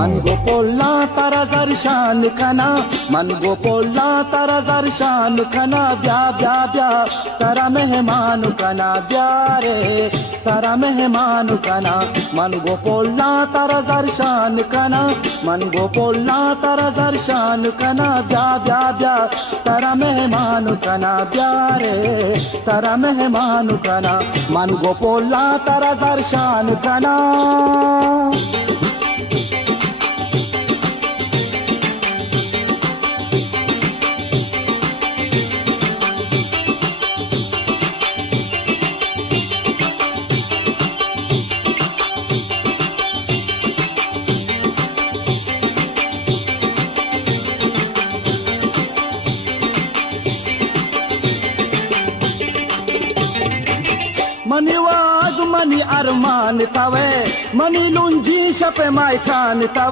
मन गोपोला तारा जरशान खना मन गोपोला तारा जरशान खना ब्या ब्या ब्या तारा मेहमान कना ब्या रे तारा मेहमान कना मन गोपोला तारा जरशान खना मन गोपोला तारा जरशान खना ब्या ब्या ब्या तारा मेहमान कना ब्या रे तारा मेहमान कना मन गोपोला तारा जरशान खना मनी वाग मनी अरमान तवे मनी लुंजी शपे माय खान तवे।